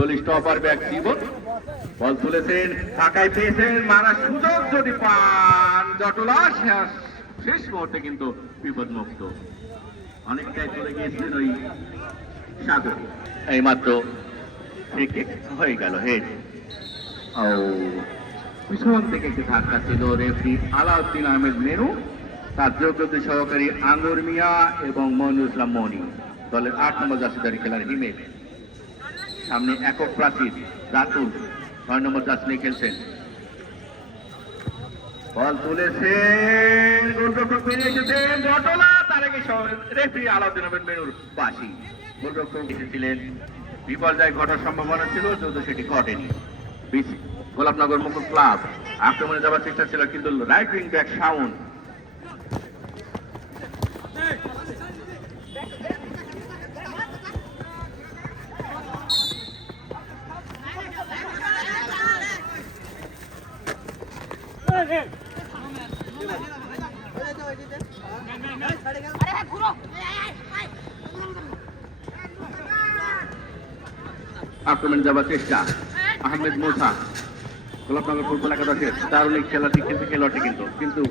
দলি stopper back জীবন বল তুলেছেন, ফাঁকায় পেয়েছেন, মারার সুযোগ যদি পান জটলা, শেষ মুহূর্তে কিন্তু বিপদমুক্ত। অনেকটাই চলে গিয়েছিলেন ওই সাগর। এই মাত্র হয়ে গেল হেড। ও পিছন থেকে একটি ধাক্কা ছিল। রেফারি আলাউদ্দিন আহমেদ মেনু, তার যোগ্যতা সহকারী আঙ্গুর মিয়া এবং মনিরুল ইসলাম মনি, দলের 8 নম্বর জার্সিধারী খেলার হিমেল। সামনে একক প্রাচীর রাতুল 6 নম্বর জার্সি নিয়ে খেলছেন। বল তুলেছেন, গোলরক্ষক বেরিয়ে এসেছেন জটলা, তার আগে রেফারি আলাউদ্দিন আহমেদ মেনুর বাসি। গোলরক্ষক এসেছিলেন, বিপর্যয় ঘটার সম্ভাবনা ছিল, যদিও সেটি ঘটেনি। গোলাপনগর মুকুল ক্লাব আক্রমণে যাওয়ার চেষ্টা ছিল, কিন্তু রাইট উইং ব্যাক শাওন আক্রমণে যাওয়ার চেষ্টা। আহমেদ মুসা গোলাপনগর ফুটবল একাদশের দারুণ খেলাটি খেলোয়াড়টি কিন্তু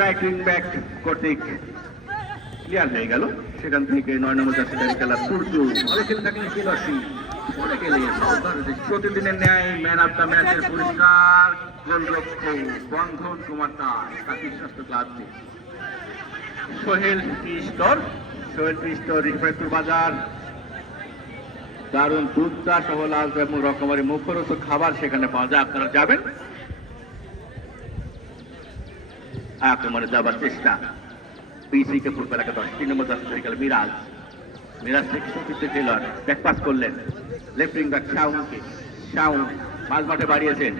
রাইট উইং ব্যাক কর্তৃক ক্লিয়ার হয়ে গেল। সেখান থেকে 9 নম্বর জার্সিধারী খেলা সূর্য ভালো খেলে থাকলেন খেলোয়াড়টি পড়ে গেলে প্রতিদিনের ন্যায় ম্যান অফ দ্য ম্যাচের পুরস্কার গোলরক্ষক বন্ধন কুমার দাস, কাকির স্বাস্থ্য ক্লাব। সোহেল ত্রিস্তর রিফাইপুর বাজার দারুণ দুধ চা সহ লাল এবং রকমারি মুখরোচক খাবার সেখানে পাওয়া যায়, আপনারা যাবেন। আক্রমণে যাবার চেষ্টা পিসিকে ফুটবল একাদশ 3 নম্বর জার্সিধারী খেলা মিরাজ থেকে সুচিত্র খেলোয়াড় ব্যাকপাস করলেন লেফট উইং ব্যাক শাওনকে। শাওন মাঝ মাঠে বাড়িয়েছেন,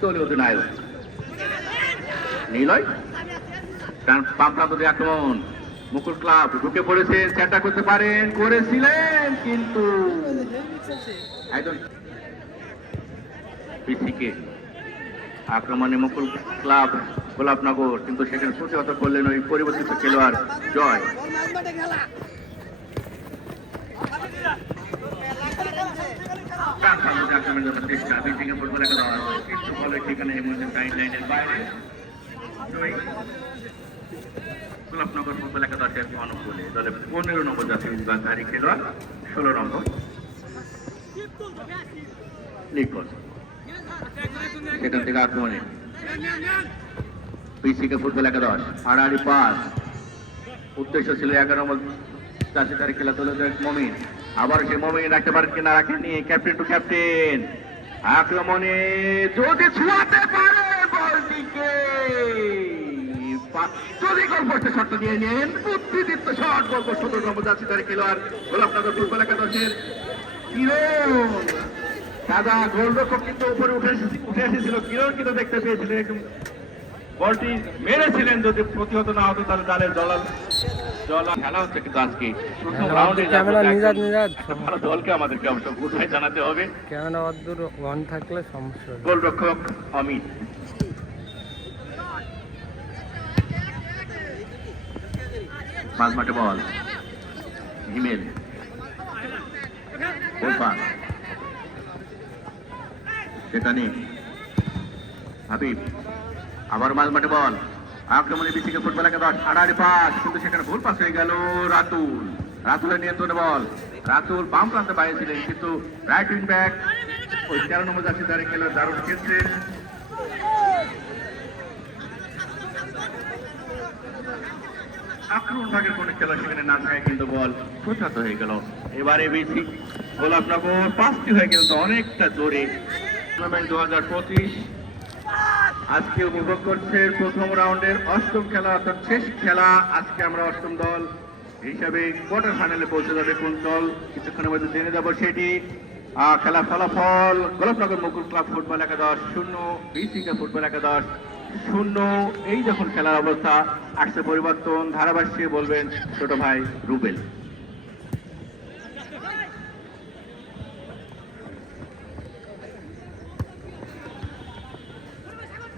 দলীয় অধিনায়ক নিলয় বাম প্রান্ত দিয়ে আক্রমণ। মুকুল ক্লাব ঢুকে পড়েছেন, চেষ্টা করতে পারেন, করেছিলেন, কিন্তু একদম পিসিকে আক্রমণে মুকুল ক্লাব গোলাপনগর, কিন্তু সেখানে প্রতিহত করলেন ওই পরিবর্তিত খেলোয়াড় জয়। গোলাপনগর ফুটবল একাদশের অনুকূলে দলে 15 নম্বর জার্সিধারী খেলোয়াড় 16 নম্বর লিখন। সেখান থেকে আক্রমণে পিসিকে ফুটবল একাদশ হারাহারি পাস, উদ্দেশ্য ছিল 11 নম্বর জার্সিধারী খেলা দলের মমিন। আবার সে মমিন রাখতে পারেন কিনা, রাখেননি। ক্যাপ্টেন টু ক্যাপ্টেন আক্রমণে যদি ছুঁয়াতে পারে বলটিকে, যদি গোল পোস্টে শট দিয়ে নেন, বুদ্ধিদীপ্ত শট, গোল পোস্ট 17 নম্বর জার্সিধারী খেলোয়াড় গোলাপনগর ফুটবল একাদশের কিরণ দাদা। গোলরক্ষক কিন্তু উপরে উঠে এসেছিল, কিরণ কিন্তু দেখতে পেয়েছিলেন, একদম বলটি মেরেছিলেন। যদি প্রতিহত না হতো তাহলে দলের জলা খেলা হচ্ছে। কিন্তু আজকে প্রথম রাউন্ডে ভালো দলকে আমাদেরকে অবশ্য কোথায় জানাতে হবে, ক্যামেরা অদূর অন থাকলে সমস্যা। গোলরক্ষক অমিত মাঝ মাঠে বল হিমেল সেখানে হাবিব আবার মাঝ মাঠে বল আক্রমণে পিসিকে ফুটবল একাদশ হারাহারি পাস, কিন্তু সেখানে ভুল পাস হয়ে গেল। রাতুলের নিয়ন্ত্রণে বল, রাতুল বাম প্রান্তে বাইরেছিলেন, কিন্তু রাইট উইং ব্যাক ওই 13 নম্বর জার্সিধারী খেলোয়াড় দারুণ খেলছেন। আক্রমণ ভাগের কোন খেলা সেখানে না থাকে, কিন্তু বল প্রতিহত হয়ে গেল। এবারে বিসি গোলাপনগর 5টি হয়ে গেল, অনেকটা জোরে। টুর্নামেন্ট 2025 আজকে উপভোগ করছে প্রথম রাউন্ডের 8ম খেলা, অর্থাৎ শেষ খেলা। আজকে আমরা 8ম দল হিসাবে কোয়ার্টার ফাইনালে পৌঁছে যাবে কোন দল, কিছুক্ষণের মধ্যে জেনে যাবো সেটি। খেলা ফলাফল গোলাপনগর মুকুল ক্লাব ফুটবল একাদশ 0, বিসিকে ফুটবল একাদশ 0। এই যখন খেলার অবস্থা আসছে পরিবর্তন, ধারাভাষ্যে বলবেন ছোট ভাই রুবেল।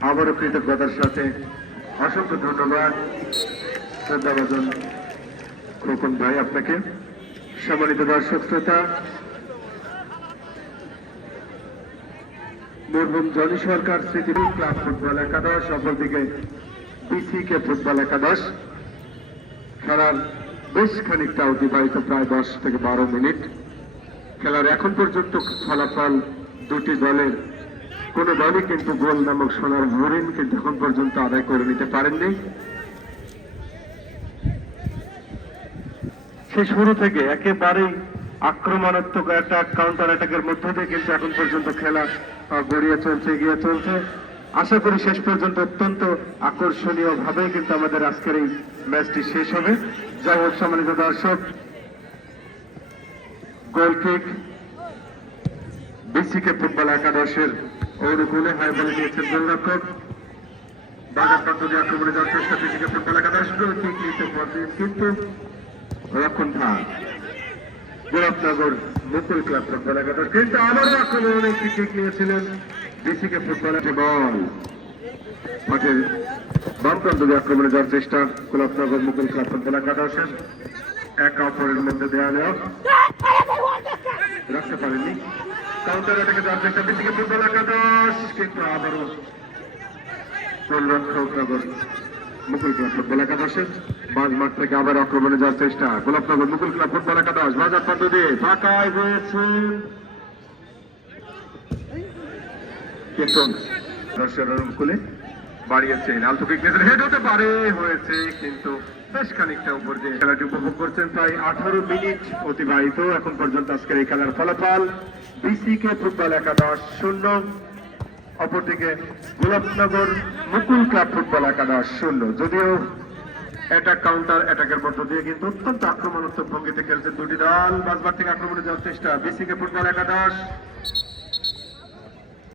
আবারও কৃতজ্ঞতার সাথে অসংখ্য ধন্যবাদ শ্রদ্ধাভাজন খোকন ভাই আপনাকে। সম্মানিত দর্শক শ্রোতা, মরহুম জনি সরকার স্মৃতি ক্লাব ফুটবল একাদশ, অপরদিকে বিসিকে ফুটবল একাদশ। খেলার বেশ খানিকটা অতিবাহিত, প্রায় 10 থেকে 12 মিনিট। খেলার এখন পর্যন্ত ফলাফল দুটি দলের কোন দলই কিন্তু গোল নামক সোনার হরিণ কিন্তু এখন পর্যন্ত আদায় করে নিতে পারেননি। সে শুরু থেকে একেবারেই আক্রমণাত্মক অ্যাটাক, কাউন্টার অ্যাটাকের মধ্য দিয়ে কিন্তু এখন পর্যন্ত খেলা গড়িয়ে চলছে, এগিয়ে চলছে। আশা করি শেষ পর্যন্ত অত্যন্ত আকর্ষণীয় ভাবে কিন্তু আমাদের আজকের এই ম্যাচটি শেষ হবে। যাই হোক সম্মানিত দর্শক, গোলকিক বিসিকে ফুটবল একাদশের অনুকূলে হাই বলে দিয়েছেন গোলরক্ষক। বাজার প্রান্ত দিয়ে আক্রমণে যাওয়ার চেষ্টা বিসিকে ফুটবল একাদশ, গোলকিক নিতে পারবেন কিন্তু রক্ষণ ভাগ গোলাপনগর মুকুল ক্লাব ফুটবল একাদশ, কিন্তু আবারও আক্রমণে কিক নিয়েছিলেন বিসিকে ফুটবল। বল মাঠের বাম প্রান্ত দিয়ে আক্রমণে যাওয়ার চেষ্টা গোলাপনগর মুকুল ক্লাব ফুটবল একাদশের, এক অপরের মধ্যে দেওয়া নেওয়া রাখতে পারেননি। কাউন্টার অ্যাটাকে যাওয়ার চেষ্টা বিসিকে ফুটবল একাদশ, কিন্তু আবারও গোলরক্ষক নগর মুকুল ক্লাব ফুটবল একাদশের। বাজ মাঠ থেকে আবার আক্রমণে যাওয়ার চেষ্টা গোলাপনগর মুকুল ক্লাব ফুটবল একাদশ, বাজার প্রান্ত দিয়ে ফাঁকায় হয়েছেন কিন্তু দর্শকের অনুকূলে বাড়িয়েছেন। আলতো কিক নিয়েছেন, হেড হতে পারে, হয়েছে কিন্তু বেশ খানিকটা উপর দিয়ে খেলাটি উপভোগ করছেন। প্রায় 18 মিনিট অতিবাহিত এখন পর্যন্ত আজকের এই খেলার ফলাফল বিসিকে ফুটবল একাদশ 0, অপরদিকে গোলাপনগর মুকুল ক্লাব ফুটবল একাদশ 0। যদিও অ্যাটাক কাউন্টার অ্যাটাকের মধ্য দিয়ে কিন্তু অত্যন্ত আক্রমণাত্মক ভঙ্গিতে খেলছেন দুটি দল। বাজবার থেকে আক্রমণে যাওয়ার চেষ্টা বিসিকে ফুটবল একাদশ,